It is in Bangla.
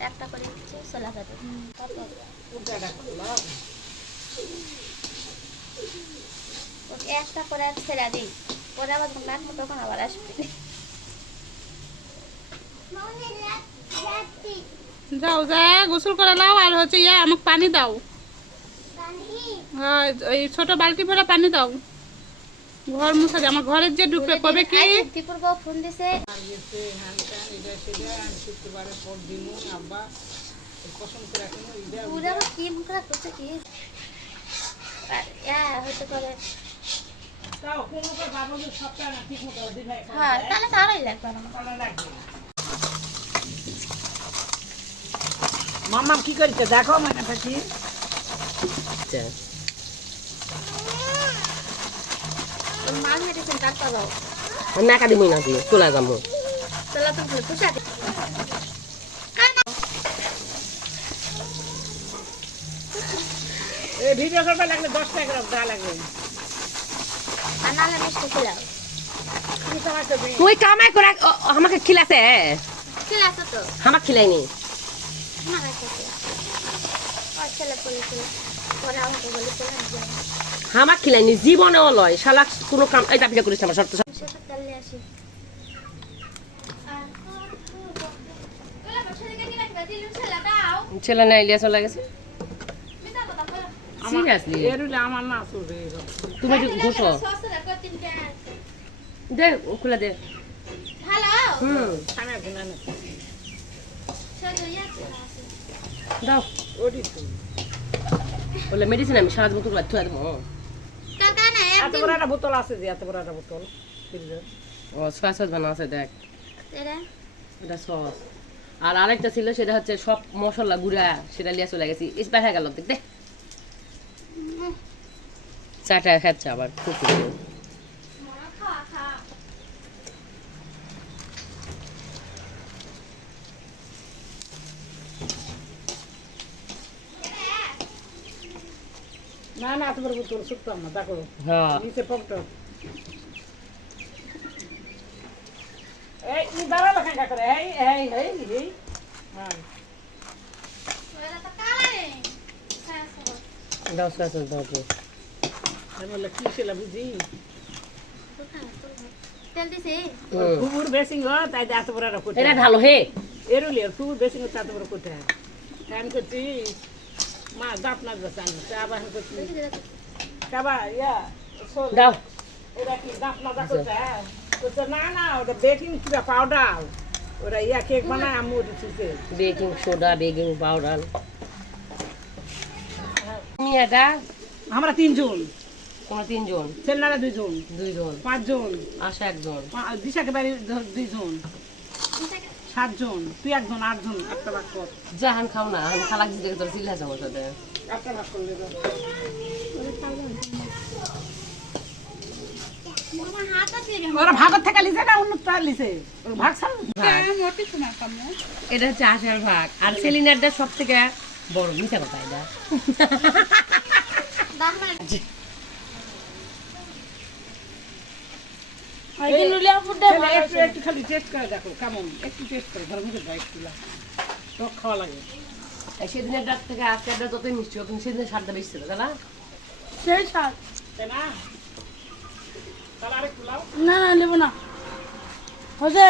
একটা করে দিচ্ছে ছোলা কত? ওকে একটা করে ছেড়ে দিই। পরে আবার রাখব তখন আবার আসবে। যাও যা গোসল করে নাও আর হচ্ছে ইয়া আমাকে পানি দাও। হ্যাঁ ওই ছোট বালতি ভরে পানি দাও। ঘর মুছা আমার ঘরের যে ঢুকবে কবে কি? দীপুর বউ ফোন দিছে। পুরা আবার কি মুখ করছে কি? আর ইয়া হতে পারে। হ্যাঁ তাহলে তো আরোই লাগবে আমার। মাম্মাম কি করছে? দেখো মানে পাখি ওর মাল হেঁটেছেন টাকা দাও আমি একা দিবই না দিয়ে চলে যাব দি ভিডিও করবে লাগলে দশ টাকা দেওয়া লাগবে। তুই কামাই করে আমাকে খিলাছে খিলাস তো আমাকে খিলাইনি। ওর ছেলে বলেছিল পরে আমাকে বলেছিল আমাকে খিলাইনি জীবনেও লয়। শালা কোনো কাম এই চাপিটা করিস আমার শর্ত ছেলে না ইলিয়া চলে গেছে? সিরিয়াসলি। তুমি একটু ঘুষো। দে খুলে দে। হুম। দাও। বলে মেডিসিন আমি সারা তুলে থুয়ে দেবো এত বড় একটা বোতল আছে যে এত বড় একটা বোতল। ও সয়া সস বানা আছে দেখ। এটা? সস। আর আরেকটা ছিল সেটা হচ্ছে সব মশলা গুঁড়া সেটা লিয়ে চলে গেছি। হয়ে গেল দেখ চাটা খাচ্ছে আবার খুব না না বড় বোতল শুকতাম না দেখো হ্যাঁ। নিচে পকট। এই ই দাঁড়াল খাঙ্কা করে এই এই এই এই। হ্যাঁ। দাও সস সস দাও তো। আমি বললাম ছিল বুঝি? তেল দিছি হুম। কুকুর গো তাই দিয়ে বড় একটা এটা ঢালো হে। এরুলি কুকুর বেসিং গো এত বড় কোটা আমি করছি। মা দাঁত না যাচ্ছে আবার কাবা ইয়া দাও। ওরা কি দাঁত না যা করছে করছে না না ওটা বেকিং পাউডার ওরা ইয়া কেক বানায় আম্মু ওটা বেকিং সোডা বেকিং পাউডার এটা আমরা তিনজন। তোমরা তিনজন? ছেলেরা দুইজন। দুইজন। পাঁচজন। আশা একজন। দিশাকে বাড়ি ধর দুইজন। সাতজন তুই একজন আটজন একটা ভাগ কর। জাহান খাও না আমি খালাক দিতে তোর চিল্লা যাব সাথে একটা ভাগ করলে তার ভাগ এটা হচ্ছে আশার ভাগ। আর সেলিনারটা সব থেকে বড় মিঠা কথা এটা। একটু একটু খালি টেস্ট করে দেখো কেমন? একটু টেস্ট করে ধর মুখে দাও একটু টক খাওয়া লাগে। এই সেদিনের ডাক থেকে আজকে একটা যতই মিষ্টি হোক কিন্তু সেদিনের স্বাদটা বেশি ছিল তাই না? সেই স্বাদ। তাই না? না না নেব না। হজে।